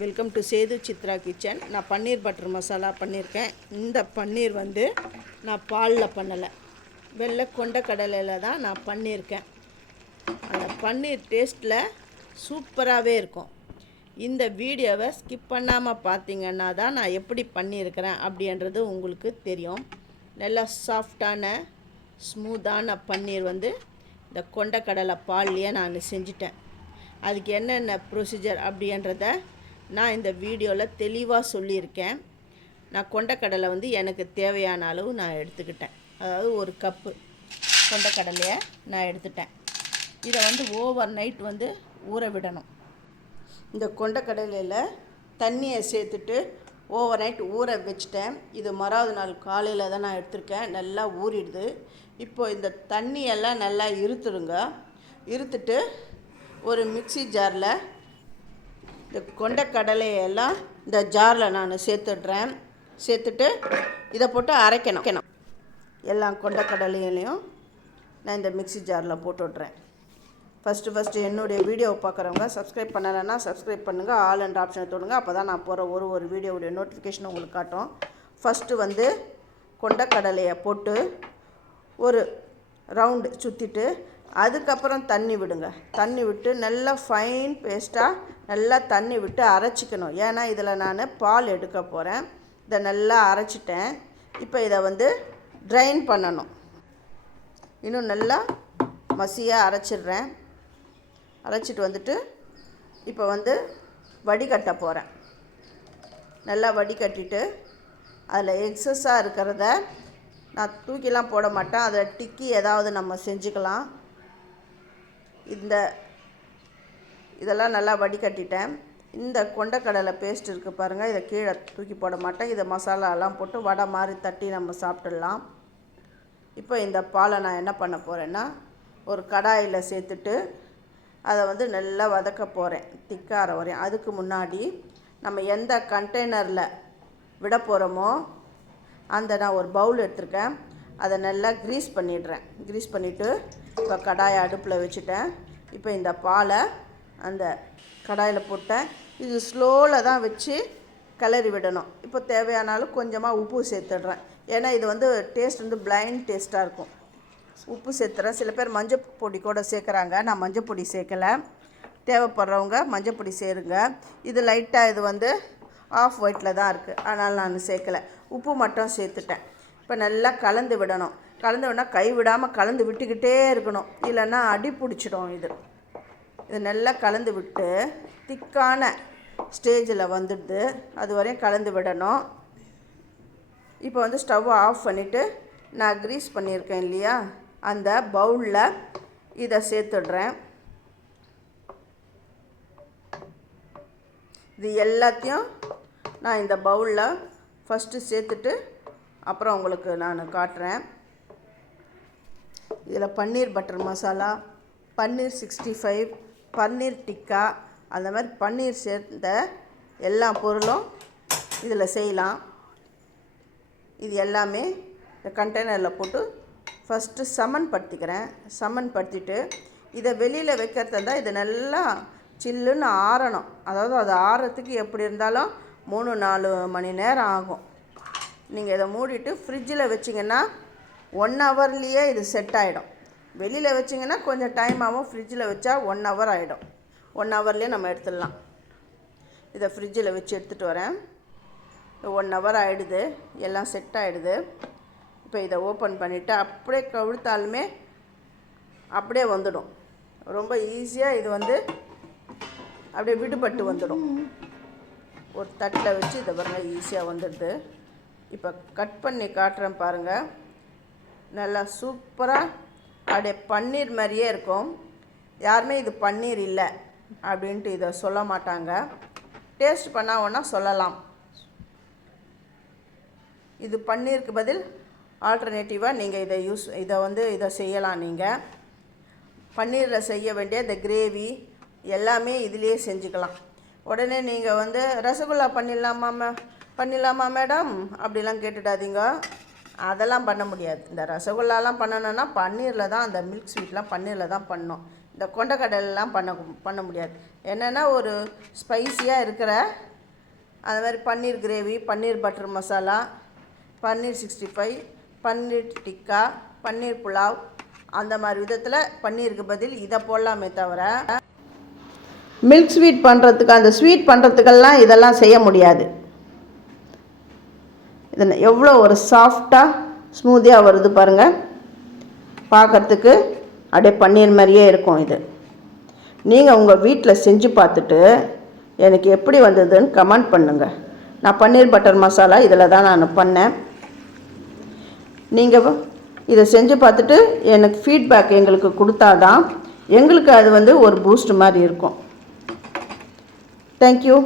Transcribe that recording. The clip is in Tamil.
Welcome to Sethu Chitra kitchen நான் பன்னீர் பட்டர் மசாலா பண்ணியிருக்கேன் இந்த பன்னீர் வந்து நான் பாலில் பண்ணலை. வெள்ளை கொண்ட கடலையில் தான் நான் பண்ணியிருக்கேன் அந்த பன்னீர் டேஸ்ட்டில் சூப்பராகவே இருக்கும். இந்த வீடியோவை ஸ்கிப் பண்ணாமல் பார்த்தீங்கன்னா தான் நான் எப்படி பண்ணியிருக்கிறேன் அப்படின்றது உங்களுக்கு தெரியும். நல்லா சாஃப்டான ஸ்மூத்தான பன்னீர் வந்து இந்த கொண்டக்கடலை பால்லையே நான் செஞ்சிட்டேன். அதுக்கு என்னென்ன ப்ரொசீஜர் அப்படின்றத நான் இந்த வீடியோவில் தெளிவாக சொல்லியிருக்கேன். நான் கொண்டக்கடலை வந்து எனக்கு தேவையான அளவு நான் எடுத்துக்கிட்டேன். அதாவது ஒரு கப்பு கொண்டக்கடலையை நான் எடுத்துட்டேன். இதை வந்து ஓவர் நைட் வந்து ஊற விடணும். இந்த கொண்டக்கடலையில் தண்ணியை சேர்த்துட்டு ஓவர் நைட் ஊற வச்சுட்டேன். இது மறாவது நாள் காலையில் தான் நான் எடுத்திருக்கேன். நல்லா ஊறிடுது. இப்போ இந்த தண்ணியெல்லாம் நல்லா இருத்துடுங்க. இருத்துட்டு ஒரு மிக்ஸி ஜாரில் இந்த கொண்டக்கடலையெல்லாம் இந்த ஜாரில் நான் சேர்த்துடுறேன். சேர்த்துட்டு இதை போட்டு அரைக்கணும். எல்லா கொண்டக்கடலையிலையும் நான் இந்த மிக்ஸி ஜாரில் போட்டுடுறேன் ஃபஸ்ட்டு ஃபஸ்ட்டு என்னுடைய வீடியோவை பார்க்குறவங்க சப்ஸ்கிரைப் பண்ணலைன்னா சப்ஸ்கிரைப் பண்ணுங்கள் ஆல் அண்ட் ஆப்ஷனை தொடுங்க. அப்போ தான் நான் போகிற ஒரு ஒரு வீடியோவுடைய நோட்டிஃபிகேஷன் உங்களுக்கு காட்டும். ஃபஸ்ட்டு வந்து கொண்டக்கடலையை போட்டு ஒரு ரவுண்டு சுற்றிட்டு அதுக்கப்புறம் தண்ணி விடுங்க. தண்ணி விட்டு நல்லா ஃபைன் பேஸ்ட்டாக நல்லா தண்ணி விட்டு அரைச்சிக்கணும். ஏன்னா இதில் நான் பால் எடுக்க போகிறேன் இதை நல்லா அரைச்சிட்டேன். இப்போ இதை வந்து ட்ரைன் பண்ணணும். இன்னும் நல்லா மசியாக அரைச்சிடுறேன். அரைச்சிட்டு வந்துட்டு இப்போ வந்து வடிகட்ட போகிறேன் நல்லா வடிகட்டிட்டு அதில் எக்ஸஸாக இருக்கிறத நான் தூக்கிலாம் போட மாட்டேன். அதில் டிக்கி ஏதாவது நம்ம செஞ்சுக்கலாம். இந்த இதெல்லாம் நல்லா வடிகட்டிட்டேன். இந்த கொண்டக்கடலை பேஸ்ட் இருக்குது பாருங்கள் இதை கீழே தூக்கி போட மாட்டேன். இதை மசாலாலாம் போட்டு வடை மாதிரி தட்டி நம்ம சாப்பிட்டுடலாம். இப்போ இந்த பாலை நான் என்ன பண்ண போகிறேன்னா ஒரு கடாயில் சேர்த்துட்டு அதை வந்து நல்லா வதக்க போகிறேன் திக்கார வரையும். அதுக்கு முன்னாடி நம்ம எந்த கண்டெய்னரில் விட போகிறோமோ அந்த நான் ஒரு பவுல் எடுத்திருக்கேன். அதை நல்லா க்ரீஸ் பண்ணிடுறேன். க்ரீஸ் பண்ணிவிட்டு இப்போ கடாயை அடுப்பில் வச்சுட்டேன். இப்போ இந்த பாலை அந்த கடாயில் போட்டேன். இது ஸ்லோவில் தான் வச்சு கிளறி விடணும். இப்போ தேவையானாலும் கொஞ்சமாக உப்பு சேர்த்துடுறேன். ஏன்னா இது வந்து டேஸ்ட் வந்து பிளைண்ட் டேஸ்ட்டாக இருக்கும். உப்பு சேர்த்துறேன். சில பேர் மஞ்சள் பொடி கூட சேர்க்குறாங்க. நான் மஞ்சள் பொடி சேர்க்கலை. தேவைப்படுறவங்க மஞ்சள் பொடி சேருங்க. இது லைட்டாக இது வந்து ஆஃப் ஒயிட்டில் தான் இருக்குது அதனால் நான் சேர்க்கலை. உப்பு மட்டும் சேர்த்துட்டேன். இப்போ நல்லா கலந்து விடணும். கலந்து விடனா கை விடாமல் கலந்து விட்டுக்கிட்டே இருக்கணும். இல்லைன்னா அடி பிடிச்சிடும் இது. இது நல்லா கலந்து விட்டு திக்கான ஸ்டேஜில் வந்துடுது. அது வரையும் கலந்து விடணும். இப்போ வந்து ஸ்டவ்வை ஆஃப் பண்ணிவிட்டு நான் க்ரீஸ் பண்ணியிருக்கேன் இல்லையா? அந்த பவுலில் இதை சேர்த்துடுறேன். இது எல்லாத்தையும் நான் இந்த பவுலில் ஃபஸ்ட்டு சேர்த்துட்டு அப்புறம் உங்களுக்கு நான் காட்டுறேன். இதில் paneer butter masala paneer sixty five paneer tikka அந்த மாதிரி பன்னீர் சேர்ந்த எல்லா பொருளும் இதில் செய்யலாம். இது எல்லாமே இந்த கண்டெய்னரில் போட்டு ஃபஸ்ட்டு சமன் படுத்திக்கிறேன் சமன் படுத்திட்டு இதை வெளியில் வைக்கிறதா இருந்தால் இது நல்லா சில்லுன்னு ஆறணும். அதாவது அது ஆறத்துக்கு எப்படி இருந்தாலும் மூணு நாலு மணி நேரம் ஆகும். நீங்கள் இதை மூடிட்டு ஃப்ரிட்ஜில் வச்சிங்கன்னா ஒன் ஹவர்லேயே இது செட் ஆகிடும் வெளியில் வச்சிங்கன்னா கொஞ்சம் டைம் ஆகும் ஃப்ரிட்ஜில் வச்சா ஒன் ஹவர் ஆகிடும் ஒன் ஹவர்லேயே நம்ம எடுத்துடலாம். இதை ஃப்ரிட்ஜில் வச்சு எடுத்துகிட்டு வரேன். ஒன் ஹவர் ஆகிடுது எல்லாம் செட் ஆகிடுது இப்போ இதை ஓப்பன் பண்ணிவிட்டு அப்படியே கவிழ்த்தாலுமே அப்படியே வந்துடும். ரொம்ப ஈஸியாக இது வந்து அப்படியே விடுபட்டு வந்துடும். ஒரு தட்டில் வச்சு இதை பாருங்கள் ஈஸியாக வந்துடுது. இப்போ கட் பண்ணி காட்டுறேன் பாருங்கள் நல்லா சூப்பராக அப்படியே பன்னீர் மாதிரியே இருக்கும். யாருமே இது பன்னீர் இல்லை அப்படின்ட்டு இதை சொல்ல மாட்டாங்க. டேஸ்ட் பண்ணால் ஒன்றா சொல்லலாம். இது பன்னீருக்கு பதில் ஆல்டர்னேட்டிவாக நீங்கள் இதை யூஸ் இதை வந்து இதை செய்யலாம் நீங்கள் பன்னீரில் செய்ய வேண்டிய இந்த கிரேவி எல்லாமே இதிலேயே செஞ்சுக்கலாம். உடனே நீங்கள் வந்து ரசகுல்லா பண்ணிடலாமா பண்ணிடலாமா மேடம்? அப்படிலாம் கேட்டுடாதீங்க. அதெல்லாம் பண்ண முடியாது. இந்த ரசகுல்லாலாம் பண்ணணுன்னா பன்னீரில் தான் அந்த மில்க் ஸ்வீட்லாம் பன்னீரில் தான் பண்ணணும். இந்த கொண்டக்கடலாம் பண்ண பண்ண முடியாது. என்னென்னா ஒரு ஸ்பைசியாக இருக்கிற அது மாதிரி paneer gravy paneer butter masala paneer sixty five paneer tikka paneer pulao அந்த மாதிரி விதத்தில் பன்னீருக்கு பதில் இதை போடலாமே தவிர மில்க் ஸ்வீட் பண்ணுறதுக்கு அந்த ஸ்வீட் பண்ணுறதுக்கெல்லாம் இதெல்லாம் செய்ய முடியாது. இது எவ்வளோ ஒரு சாஃப்டாக ஸ்மூத்தியாக வருது பாருங்கள் பார்க்குறதுக்கு அப்படியே பன்னீர் மாதிரியே இருக்கும் இது. நீங்கள் உங்கள் வீட்டில் செஞ்சு பார்த்துட்டு எனக்கு எப்படி வந்ததுன்னு கமெண்ட் பண்ணுங்கள் நான் பன்னீர் பட்டர் மசாலா இதில் தான் நான் பண்ணேன். நீங்கள் இதை செஞ்சு பார்த்துட்டு எனக்கு ஃபீட்பேக் எங்களுக்கு கொடுத்தாதான் எங்களுக்கு அது வந்து ஒரு பூஸ்ட் மாதிரி இருக்கும். தேங்க்யூ